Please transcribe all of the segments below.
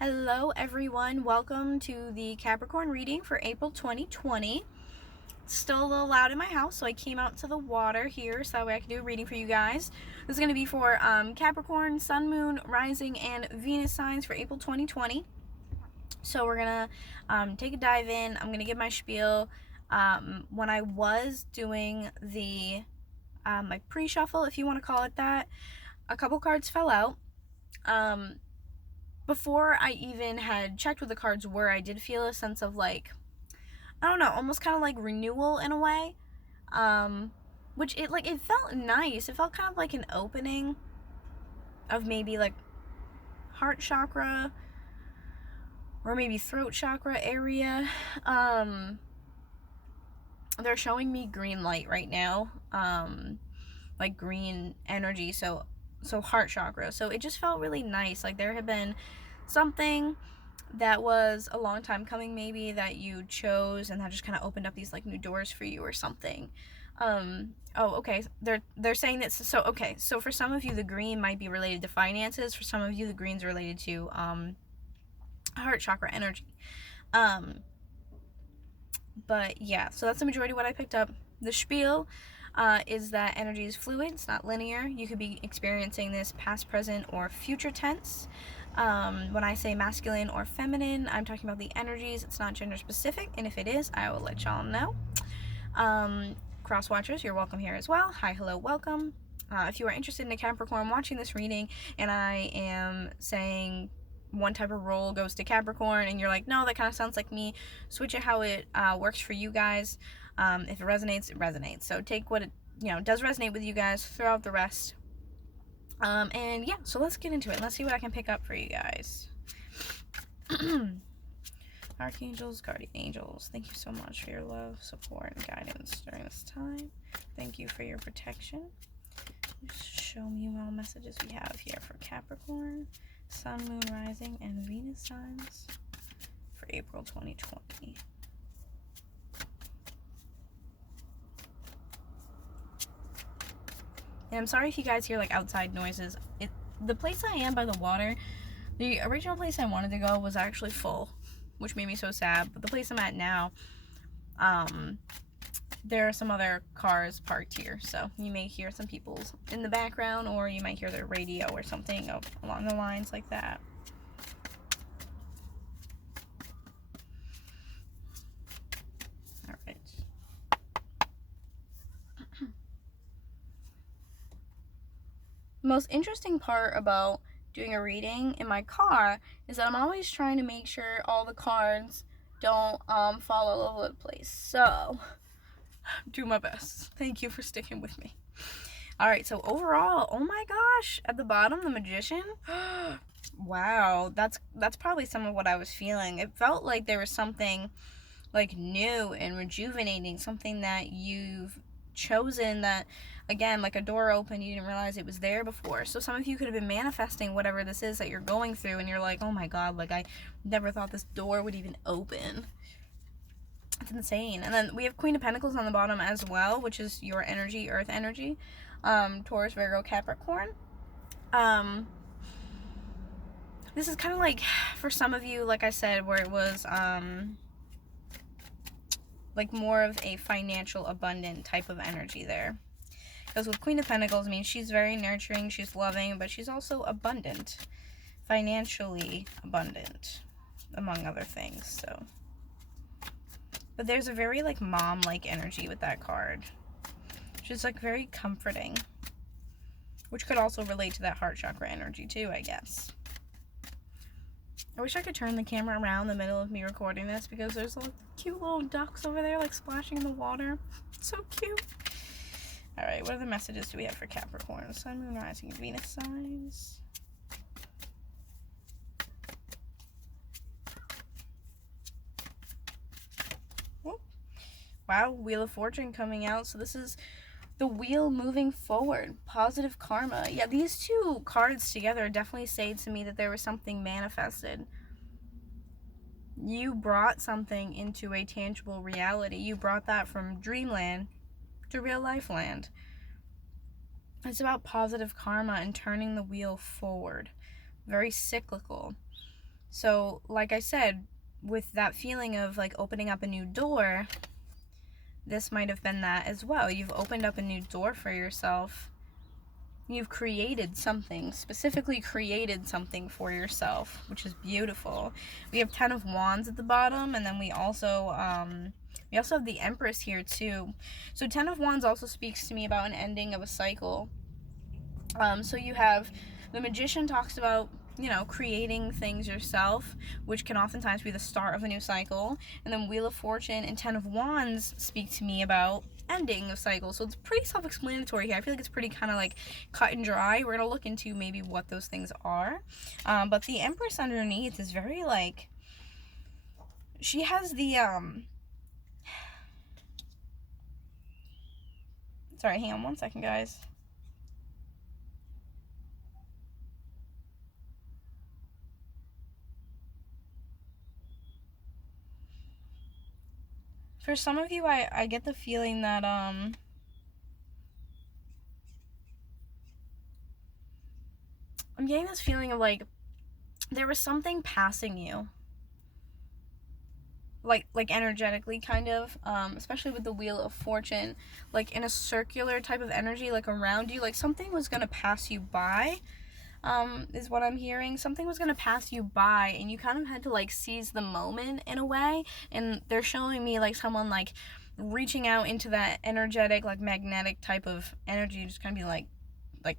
Hello everyone, welcome to the Capricorn reading for April 2020. It's still a little loud in my house, so I came out to the water here so that way I can do a reading for you guys. This is going to be for Capricorn, Sun, Moon, Rising, and Venus signs for April 2020. So we're going to take a dive in. I'm going to give my spiel. When I was doing the my pre-shuffle, if you want to call it that, a couple cards fell out. Before I even had checked what the cards were, I did feel a sense of like, I don't know, almost kind of like renewal in a way. Which it felt nice. It felt kind of like an opening of maybe like heart chakra or maybe throat chakra area. They're showing me green light right now. Like green energy, so heart chakra. So it just felt really nice. Like there had been something that was a long time coming, maybe, that you chose, and that just kind of opened up these like new doors for you or something. Okay, they're saying that, so for some of you the green might be related to finances. For some of you the green's related to heart chakra energy. But yeah, so that's the majority of what I picked up. The spiel is that energy is fluid, it's not linear. You could be experiencing this past, present, or future tense. When I say masculine or feminine, I'm talking about the energies. It's not gender specific, and if it is, I will let y'all know. Cross watchers, you're welcome here as well. Hi, hello, welcome. If you are interested in a Capricorn watching this reading, and I am saying one type of role goes to Capricorn, and you're like, no, that kind of sounds like me, switch it how it works for you guys. If it resonates, it resonates. So take what it does resonate with you guys, throw out the rest. And yeah, so let's get into it. Let's see what I can pick up for you guys. Archangels, guardian angels, thank you so much for your love, support, and guidance during this time. Thank you for your protection. Just show me what messages we have here for Capricorn, Sun, Moon, Rising, and Venus signs for April 2020. And I'm sorry if you guys hear like outside noises. The place I am by the water, the original place I wanted to go was actually full, which made me so sad. But the place I'm at now, there are some other cars parked here, so you may hear some people in the background, or you might hear their radio or something along the lines like that. All right. The most interesting part about doing a reading in my car is that I'm always trying to make sure all the cards don't fall all over the place. So do my best. Thank you for sticking with me. All right, so overall, oh my gosh, at the bottom, the Magician. Wow, that's probably some of what I was feeling. It felt like there was something like new and rejuvenating, something that you've chosen, that again, like a door open, you didn't realize it was there before. So some of you could have been manifesting whatever this is that you're going through, and you're like, oh my god, like I never thought this door would even open. It's insane. And then we have Queen of Pentacles on the bottom as well, which is your energy, earth energy. Taurus, Virgo, Capricorn. This is kind of like, for some of you, like I said, where it was like more of a financial abundant type of energy there. Because with Queen of Pentacles, I mean, she's very nurturing, she's loving, but she's also abundant, financially abundant, among other things. So, but there's a very like mom-like energy with that card. She's like very comforting, which could also relate to that heart chakra energy too, I guess. I wish I could turn the camera around in the middle of me recording this, because there's like cute little ducks over there like splashing in the water. It's so cute. Alright, what other messages do we have for Capricorn? Sun, Moon, Rising, Venus signs. Oh, wow, Wheel of Fortune coming out. So this is the wheel moving forward. Positive karma. Yeah, these two cards together definitely say to me that there was something manifested. You brought something into a tangible reality. You brought that from dreamland to real life land. It's about positive karma and turning the wheel forward. Very cyclical. So, like I said, with that feeling of like opening up a new door, this might have been that as well. You've opened up a new door for yourself. You've created something, specifically created something for yourself, which is beautiful. We have 10 of Wands at the bottom, and then we also have the Empress here too. So 10 of Wands also speaks to me about an ending of a cycle. So you have the Magician talks about, you know, creating things yourself, which can oftentimes be the start of a new cycle. And then Wheel of Fortune and 10 of Wands speak to me about ending of cycles. So it's pretty self-explanatory here. I feel like it's pretty kind of like cut and dry. We're gonna look into maybe what those things are. But the Empress underneath is very like, she has the sorry, hang on one second, guys. For some of you, I get the feeling that I'm getting this feeling of like there was something passing you, like energetically, kind of, especially with the Wheel of Fortune, like in a circular type of energy, like around you, like something was gonna pass you by, is what I'm hearing. Something was gonna pass you by, and you kind of had to like seize the moment in a way. And they're showing me like someone like reaching out into that energetic, like magnetic type of energy, just kind of be like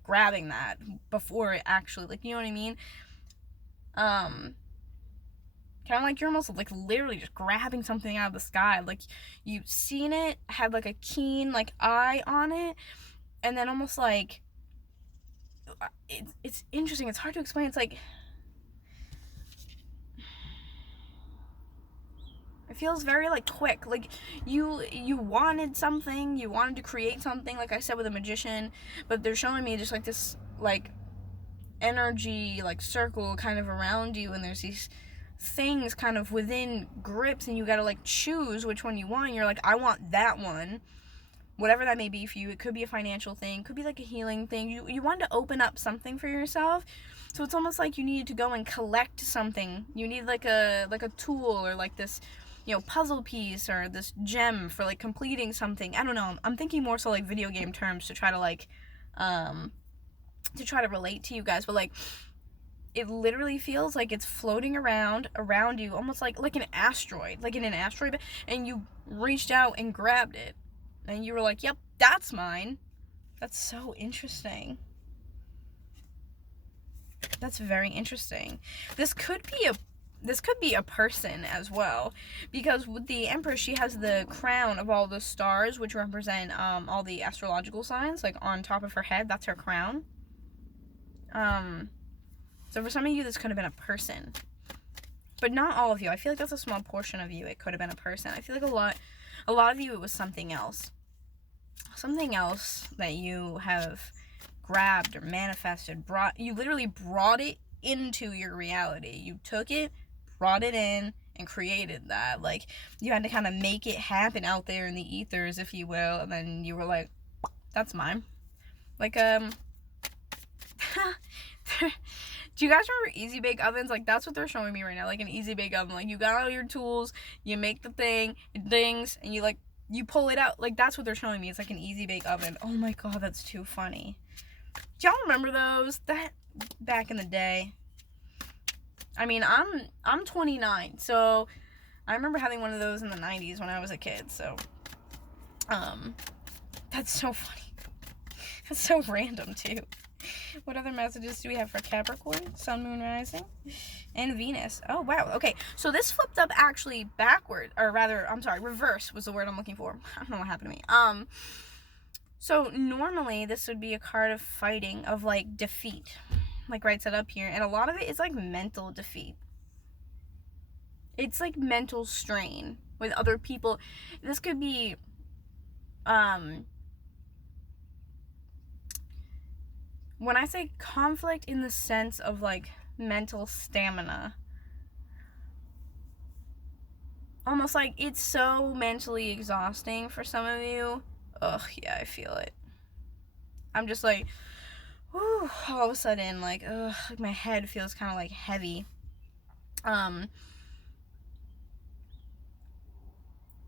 grabbing that before it actually, like, you know what I mean? Kind of like you're almost like literally just grabbing something out of the sky. Like you've seen it, had like a keen like eye on it, and then almost like it's interesting. It's hard to explain. It's like it feels very like quick. Like you wanted something, you wanted to create something. Like I said with a Magician, but they're showing me just like this like energy like circle kind of around you, and there's these things kind of within grips, and you gotta like choose which one you want, and you're like, I want that one, whatever that may be for you. It could be a financial thing, could be like a healing thing. You wanted to open up something for yourself, so it's almost like you needed to go and collect something. You need like a tool, or like this, you know, puzzle piece, or this gem for like completing something. I don't know, I'm thinking more so like video game terms to try to like relate to you guys, but like it literally feels like it's floating around you, almost like an asteroid, like in an asteroid, and you reached out and grabbed it, and you were like, yep, that's mine. That's so interesting. That's very interesting. This could be a person as well, because with the Empress, she has the crown of all the stars, which represent all the astrological signs, like on top of her head. That's her crown. So for some of you, this could have been a person, but not all of you. I feel like that's a small portion of you. It could have been a person. I feel like a lot of you, it was something else that you have grabbed or manifested, you literally brought it into your reality. You took it, brought it in, and created that. Like you had to kind of make it happen out there in the ethers, if you will, and then you were like, that's mine. Like do you guys remember easy bake ovens? Like that's what they're showing me right now, like an easy bake oven. Like you got all your tools, you make the thing, it dings, and you pull it out. Like that's what they're showing me. It's like an easy bake oven. Oh my god, that's too funny. Do y'all remember those? That back in the day. I mean, I'm 29, so I remember having one of those in the 90s when I was a kid. So that's so funny. That's so random too. What other messages do we have for Capricorn, Sun, Moon, Rising, and Venus? Oh, wow. Okay, so this flipped up actually backward, or rather, I'm sorry, reverse was the word I'm looking for. I don't know what happened to me. So normally this would be a card of fighting, of like defeat, like right side up here, and a lot of it is like mental defeat. It's like mental strain with other people. This could be, when I say conflict in the sense of like mental stamina, almost like it's so mentally exhausting for some of you. Ugh, yeah, I feel it. I'm just like, whew, all of a sudden, like, ugh, like my head feels kind of like heavy.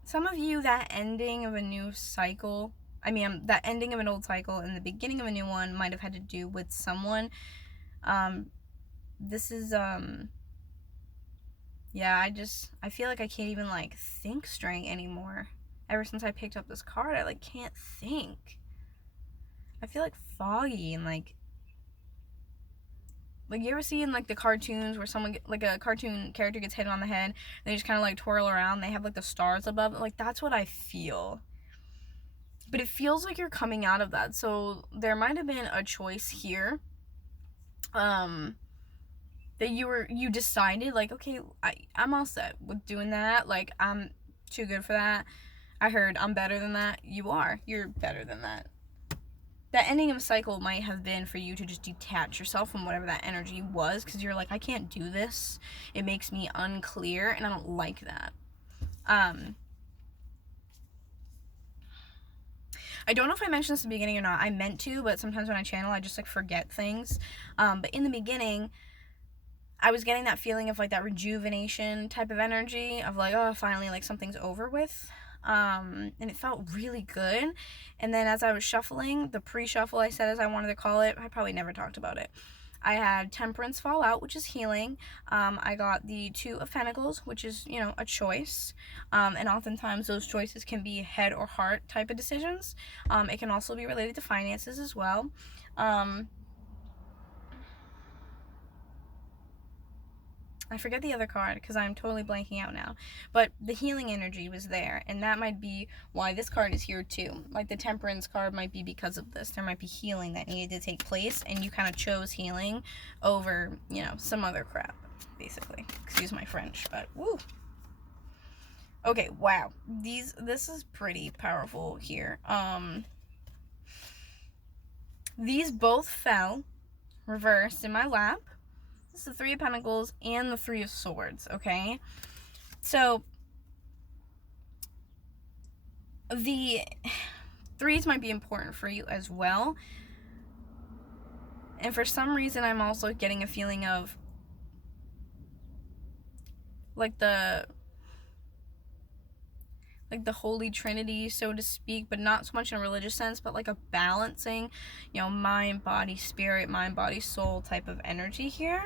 Some of you, that ending of a new cycle, that ending of an old cycle and the beginning of a new one might have had to do with someone. This is, yeah, I feel like I can't even, like, think straight anymore. Ever since I picked up this card, I, like, can't think. I feel, like, foggy and, like, you ever see in, like, the cartoons where someone, like, a cartoon character gets hit on the head, and they just kind of, like, twirl around, they have, like, the stars above, like, that's what I feel. But it feels like you're coming out of that, so there might have been a choice here, that you decided, like, okay, I'm all set with doing that, like, I'm too good for that. I heard I'm better than that. You're better than that. That ending of a cycle might have been for you to just detach yourself from whatever that energy was, because you're like, I can't do this. It makes me unclear, and I don't like that. I don't know if I mentioned this in the beginning or not. I meant to, but sometimes when I channel, I just, like, forget things. But in the beginning, I was getting that feeling of, like, that rejuvenation type of energy of, like, oh, finally, like, something's over with. And it felt really good. And then as I was shuffling, the pre-shuffle, I said, as I wanted to call it, I probably never talked about it, I had Temperance fall out, which is healing. I got the Two of Pentacles, which is, you know, a choice. And oftentimes those choices can be head or heart type of decisions. It can also be related to finances as well. I forget the other card because I'm totally blanking out now. But the healing energy was there, and that might be why this card is here too. Like the Temperance card might be because of this. There might be healing that needed to take place, and you kind of chose healing over, you know, some other crap, basically. Excuse my French, but woo. Okay, wow. This is pretty powerful here. These both fell reversed in my lap. This is the Three of Pentacles and the Three of Swords, okay? So, the threes might be important for you as well. And for some reason, I'm also getting a feeling of, like, the Holy Trinity, so to speak, but not so much in a religious sense, but like a balancing, you know, mind, body, spirit, mind, body, soul type of energy here.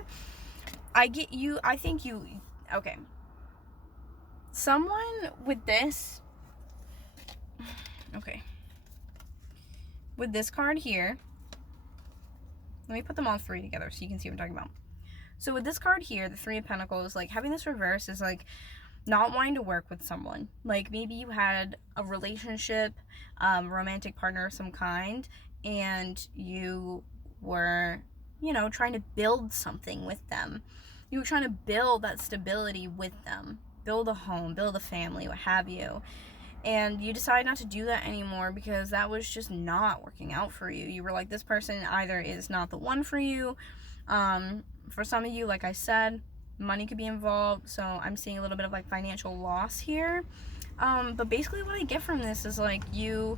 Okay. Someone with this, okay. With this card here, let me put them all three together so you can see what I'm talking about. So with this card here, the Three of Pentacles, like having this reverse is like not wanting to work with someone. Like maybe you had a relationship, romantic partner of some kind, and you were, you know, trying to build something with them. You were trying to build that stability with them, build a home, build a family, what have you. And you decide not to do that anymore because that was just not working out for you. You were like, this person either is not the one for you. For some of you, like I said, money could be involved, so I'm seeing a little bit of like financial loss here. But basically what I get from this is like you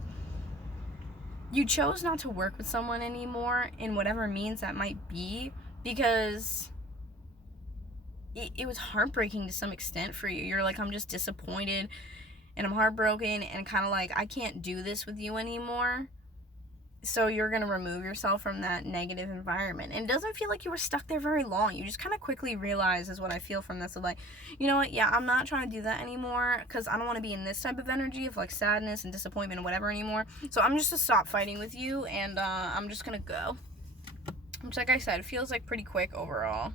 chose not to work with someone anymore in whatever means that might be, because it was heartbreaking to some extent for you. You're like, I'm just disappointed and I'm heartbroken and kind of like, I can't do this with you anymore. So you're going to remove yourself from that negative environment. And it doesn't feel like you were stuck there very long. You just kind of quickly realize, is what I feel from this, of like, you know what, yeah, I'm not trying to do that anymore because I don't want to be in this type of energy of like sadness and disappointment and whatever anymore. So I'm just going to stop fighting with you, and I'm just going to go. Which, like I said, feels like pretty quick overall.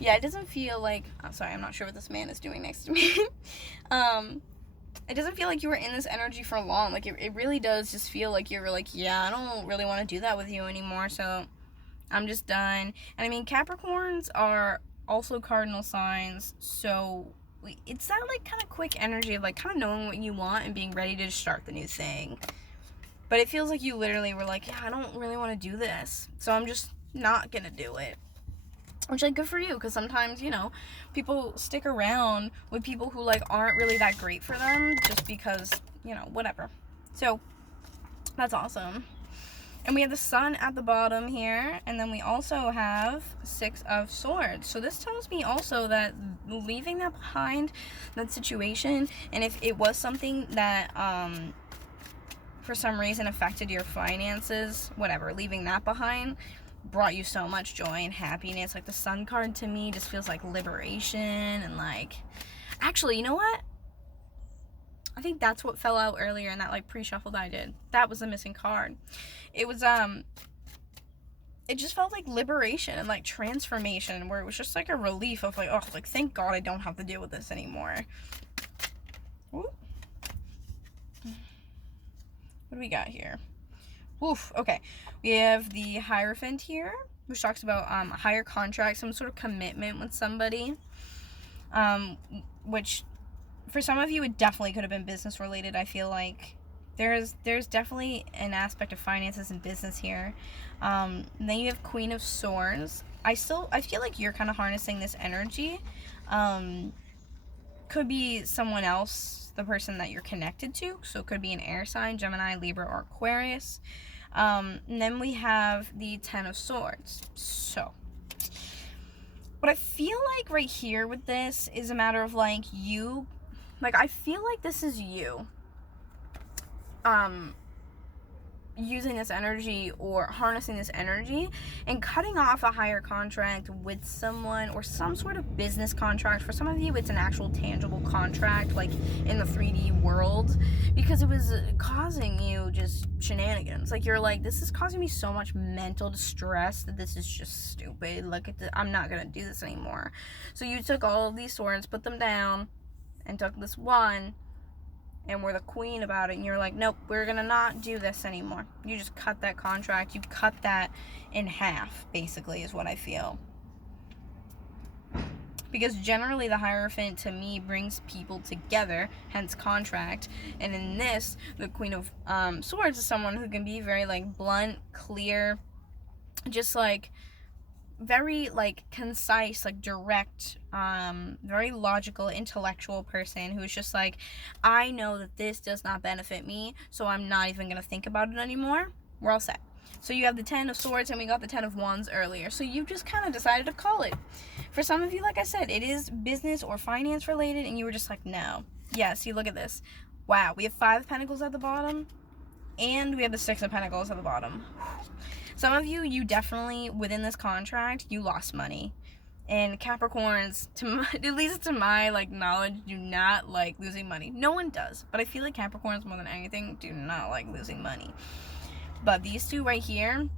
Yeah, it doesn't feel like, I'm sorry, I'm not sure what this man is doing next to me. It doesn't feel like you were in this energy for long. Like, it really does just feel like you were like, yeah, I don't really want to do that with you anymore, so I'm just done. And I mean, Capricorns are also cardinal signs, so it's that, like, kind of quick energy of, like, kind of knowing what you want and being ready to start the new thing. But it feels like you literally were like, yeah, I don't really want to do this, so I'm just not gonna do it. Which, like, good for you, because sometimes, you know, people stick around with people who, like, aren't really that great for them just because, you know, whatever. So, that's awesome. And we have the Sun at the bottom here, and then we also have Six of Swords. So this tells me also that leaving that behind, that situation, and if it was something that for some reason affected your finances, whatever, leaving that behind brought you so much joy and happiness. Like the Sun card to me just feels like liberation, and like, actually, you know what? I think that's what fell out earlier in that like pre-shuffle that I did. That was the missing card. It was it just felt like liberation and like transformation, where it was just like a relief of like, oh, like thank God I don't have to deal with this anymore. Ooh. What do we got here? Oof, okay. We have the Hierophant here, which talks about a higher contract, some sort of commitment with somebody. Which for some of you it definitely could have been business related. I feel like there's definitely an aspect of finances and business here. Then you have Queen of Swords. I feel like you're kind of harnessing this energy. Could be someone else, the person that you're connected to. So it could be an air sign, Gemini, Libra, or Aquarius. And then we have the Ten of Swords. So what I feel like right here with this is a matter of like you, like I feel like this is you using this energy or harnessing this energy and cutting off a higher contract with someone, or some sort of business contract. For some of you it's an actual tangible contract, like in the 3D world, because it was causing you just shenanigans. Like you're like, this is causing me so much mental distress that this is just stupid. Like I'm not gonna do this anymore. So you took all of these swords, put them down, and took this one and we're the queen about it, and you're like, nope, we're gonna not do this anymore. You just cut that contract, you cut that in half, basically, is what I feel. Because generally the Hierophant to me brings people together, hence contract, and in this, the Queen of Swords is someone who can be very like blunt, clear, just like very like concise, like direct, very logical, intellectual person who's just like, I know that this does not benefit me, so I'm not even gonna think about it anymore. We're all set. So you have the Ten of Swords, and we got the Ten of Wands earlier. So you just kind of decided to call it. For some of you, like I said, it is business or finance related, and you were just like, no. Yeah, see, look at this. Wow, we have 5 of Pentacles at the bottom, and we have the 6 of Pentacles at the bottom. Some of you, you definitely, within this contract, you lost money. And Capricorns, at least to my like knowledge, do not like losing money. No one does, but I feel like Capricorns more than anything do not like losing money. But these two right here,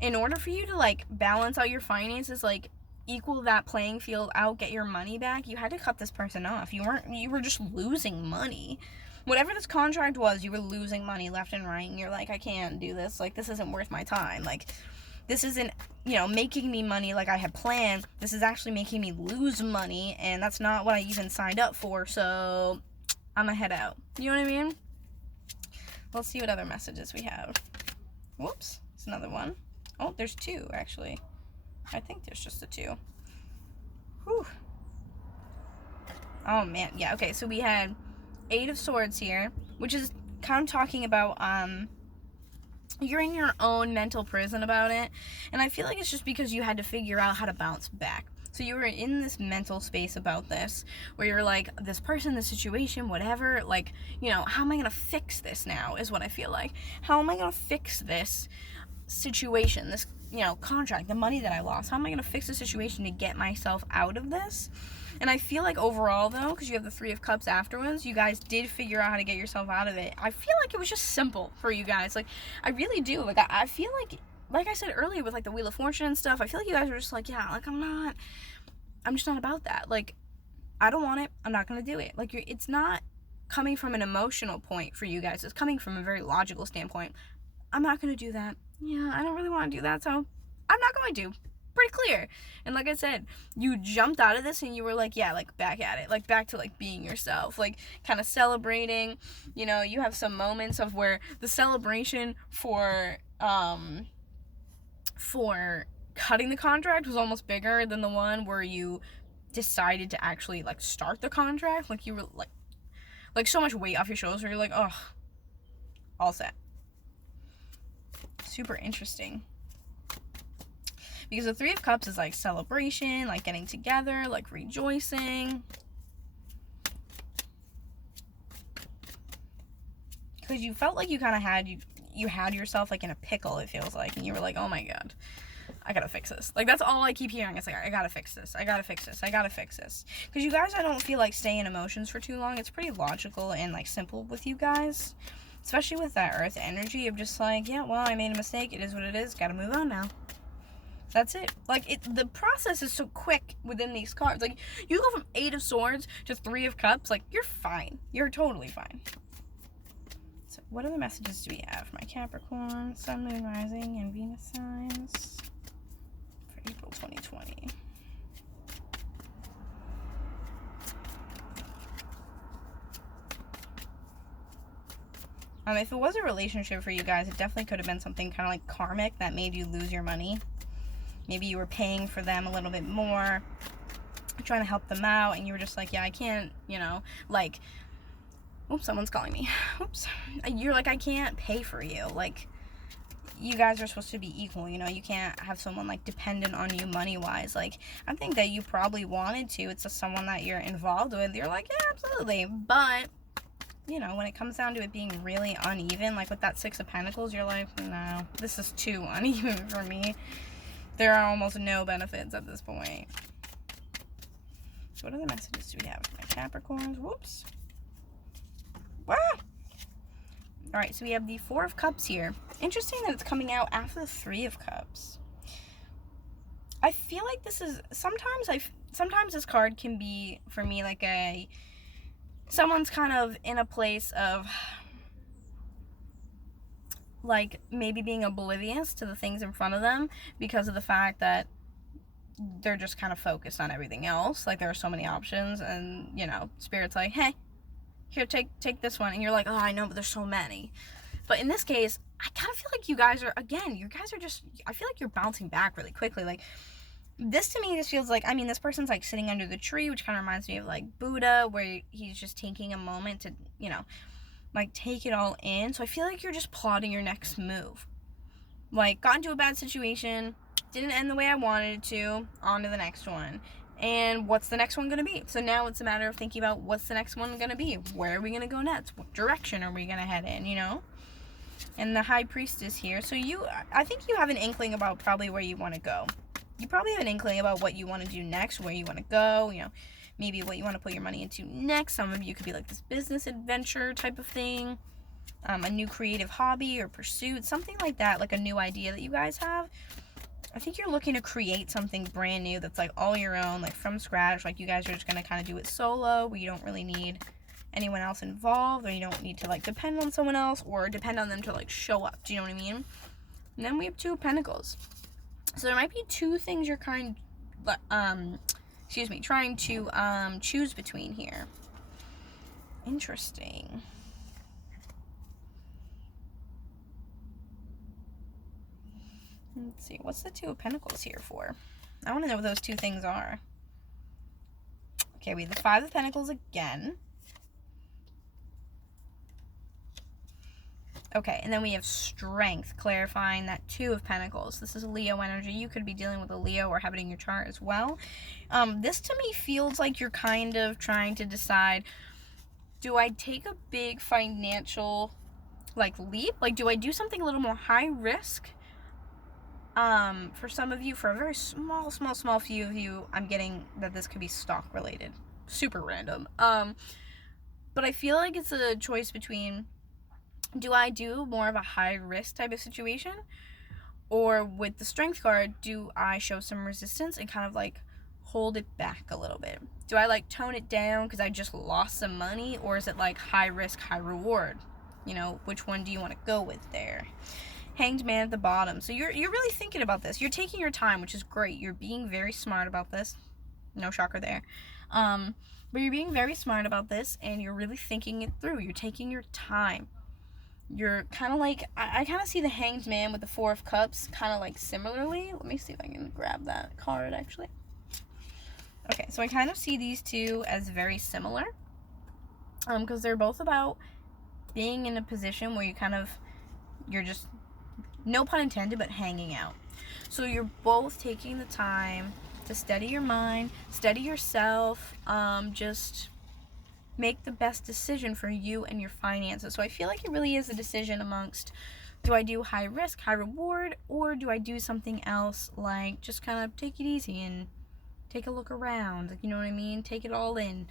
in order for you to like balance out your finances, like equal that playing field out, get your money back, you had to cut this person off. You were just losing money. Whatever this contract was, you were losing money left and right, and you're like, I can't do this. Like, this isn't worth my time. Like, this isn't, making me money like I had planned. This is actually making me lose money, and that's not what I even signed up for, so I'm gonna head out. You know what I mean? Let's see what other messages we have. Whoops, it's another one. Oh, there's 2, actually. I think there's just the 2. Whew. Oh, man. Yeah, okay, so we had 8 of Swords here, which is kind of talking about, you're in your own mental prison about it, and I feel like it's just because you had to figure out how to bounce back. So you were in this mental space about this, where you're like, this person, this situation, whatever, like, how am I gonna fix this now, is what I feel like. How am I gonna fix this situation, this, contract, the money that I lost? How am I gonna fix the situation to get myself out of this? And I feel like overall, though, because you have the 3 of Cups afterwards, you guys did figure out how to get yourself out of it. I feel like it was just simple for you guys. Like, I really do. Like, I feel like I said earlier with, like, the Wheel of Fortune and stuff, I feel like you guys were just like, yeah, like, I'm just not about that. Like, I don't want it. I'm not going to do it. Like, it's not coming from an emotional point for you guys. It's coming from a very logical standpoint. I'm not going to do that. Yeah, I don't really want to do that, so I'm not going to. Pretty clear. And like I said, you jumped out of this and you were like, yeah, like back at it, like back to like being yourself, like kind of celebrating. You have some moments of where the celebration for cutting the contract was almost bigger than the one where you decided to actually like start the contract. Like you were like so much weight off your shoulders where you're like, oh, all set. Super interesting. Because the Three of Cups is like celebration, like getting together, like rejoicing. Because you felt like you kind of had, you had yourself like in a pickle, it feels like. And you were like, oh my God, I gotta fix this. Like, that's all I keep hearing. It's like, I gotta fix this. I gotta fix this. I gotta fix this. Because you guys, I don't feel like stay in emotions for too long. It's pretty logical and like simple with you guys. Especially with that earth energy of just like, yeah, well, I made a mistake. It is what it is. Gotta move on now. That's it. Like, the process is so quick within these cards. Like, you go from 8 of Swords to 3 of Cups. Like, you're fine. You're totally fine. So, what other messages do we have? My Capricorn, Sun, Moon, Rising, and Venus signs for April 2020. If it was a relationship for you guys, it definitely could have been something kind of like karmic that made you lose your money. Maybe you were paying for them a little bit more, trying to help them out, and you were just like, yeah, I can't, you know, like, oops, someone's calling me. Oops. You're like, I can't pay for you. Like, you guys are supposed to be equal, you know, you can't have someone, like, dependent on you money-wise. Like, I think that you probably wanted to. It's just someone that you're involved with. You're like, yeah, absolutely. But, you know, when it comes down to it being really uneven, like with that 6 of Pentacles, you're like, no, this is too uneven for me. There are almost no benefits at this point. So what other messages do we have? My Capricorns. Whoops. Wow. All right, so we have the 4 of Cups here. Interesting that it's coming out after the 3 of Cups. I feel like this is, sometimes this card can be, for me, like someone's kind of in a place of, like, maybe being oblivious to the things in front of them because of the fact that they're just kind of focused on everything else. Like, there are so many options, and, you know, Spirit's like, hey, here, take this one. And you're like, oh, I know, but there's so many. But in this case, I kind of feel like you guys are, again, you guys are just, I feel like you're bouncing back really quickly. Like, this to me just feels like, I mean, this person's, like, sitting under the tree, which kind of reminds me of, like, Buddha, where he's just taking a moment to, you know, like, take it all in. So I feel like you're just plotting your next move. Like, got into a bad situation, didn't end the way I wanted it to, on to the next one. And what's the next one going to be? So now it's a matter of thinking about what's the next one going to be. Where are we going to go next? What direction are we going to head in, you know? And the High Priestess here. So I think you have an inkling about probably where you want to go. You probably have an inkling about what you want to do next, where you want to go, you know, maybe what you want to put your money into next. Some of you could be like this business adventure type of thing, a new creative hobby or pursuit, something like that, like a new idea that you guys have. I think you're looking to create something brand new that's like all your own, like from scratch. Like, you guys are just going to kind of do it solo, where you don't really need anyone else involved, or you don't need to like depend on someone else or depend on them to like show up. Do you know what I mean? And then we have 2 of Pentacles. So there might be 2 things you're trying to choose between here. Interesting. Let's see, what's the 2 of Pentacles here for? I want to know what those 2 things are. Okay, we have the 5 of Pentacles again. Okay, and then we have Strength, clarifying that 2 of Pentacles. This is Leo energy. You could be dealing with a Leo or have it in your chart as well. This to me feels like you're kind of trying to decide, do I take a big financial, like, leap? Like, do I do something a little more high risk? For some of you, for a very small few of you, I'm getting that this could be stock related. Super random. But I feel like it's a choice between, do I do more of a high risk type of situation? Or with the Strength card, do I show some resistance and kind of like hold it back a little bit? Do I like tone it down because I just lost some money? Or is it like high risk, high reward? You know, which one do you want to go with there? Hanged Man at the bottom. So you're really thinking about this. You're taking your time, which is great. You're being very smart about this. No shocker there. But you're being very smart about this, and you're really thinking it through. You're taking your time. You're kind of like, I kind of see the Hanged Man with the 4 of Cups kind of like similarly. Let me see if I can grab that card, actually. Okay, so I kind of see these 2 as very similar. Because they're both about being in a position where you're just no pun intended, but hanging out. So you're both taking the time to steady your mind, steady yourself, just make the best decision for you and your finances. So I feel like it really is a decision amongst, do I do high risk, high reward, or do I do something else, like just kind of take it easy and take a look around, like, you know what I mean? Take it all in.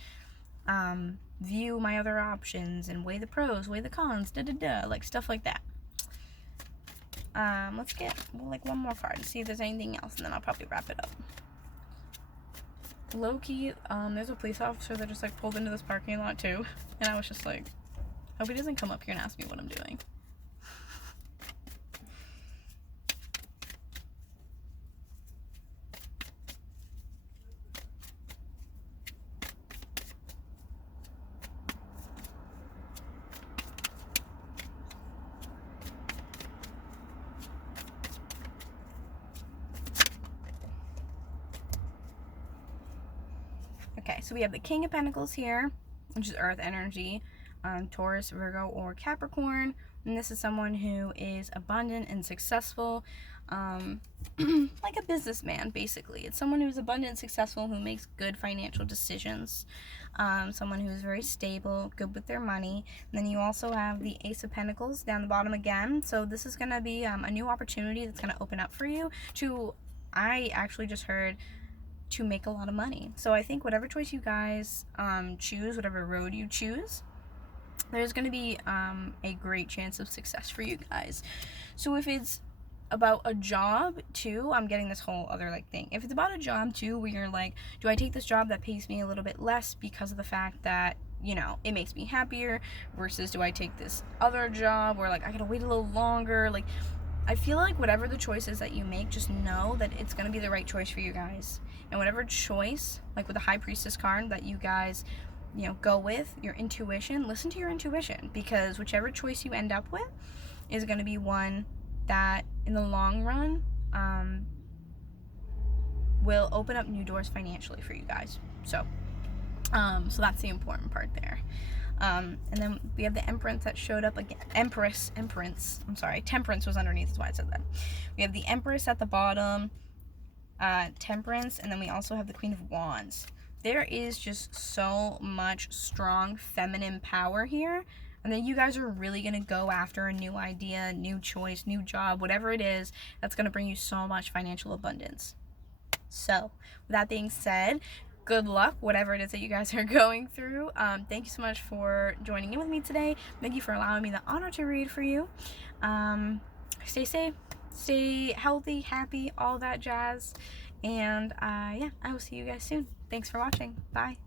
View my other options and weigh the pros, weigh the cons, like stuff like that. Let's get like one more card and see if there's anything else, and then I'll probably wrap it up. Low-key, there's a police officer that just like pulled into this parking lot too, and I was just like, hope he doesn't come up here and ask me what I'm doing. Okay, so we have the King of Pentacles here, which is Earth energy, Taurus, Virgo, or Capricorn. And this is someone who is abundant and successful, like a businessman, basically. It's someone who's abundant and successful, who makes good financial decisions, someone who is very stable, good with their money. And then you also have the Ace of Pentacles down the bottom again. So this is going to be a new opportunity that's going to open up for you to, I actually just heard, to make a lot of money. So I think whatever choice you guys choose, whatever road you choose, there's going to be a great chance of success for you guys. So if it's about a job too, I'm getting this whole other like thing. If it's about a job too, where you're like, do I take this job that pays me a little bit less because of the fact that, you know, it makes me happier, versus do I take this other job where like I gotta wait a little longer? Like, I feel like whatever the choice is that you make, just know that it's going to be the right choice for you guys. And whatever choice, like with the High Priestess card, that you guys, you know, go with, your intuition, listen to your intuition, because whichever choice you end up with is going to be one that in the long run will open up new doors financially for you guys. So that's the important part there. And then we have the Empress that showed up again. Temperance was underneath, that's why I said that. We have the Empress at the bottom, Temperance, and then we also have the Queen of Wands. There is just so much strong feminine power here, and then you guys are really going to go after a new idea, new choice, new job, whatever it is, that's going to bring you so much financial abundance. So, with that being said, good luck, whatever it is that you guys are going through. Thank you so much for joining in with me today. Thank you for allowing me the honor to read for you. Stay safe, stay healthy, happy, all that jazz. And yeah, I will see you guys soon. Thanks for watching. Bye.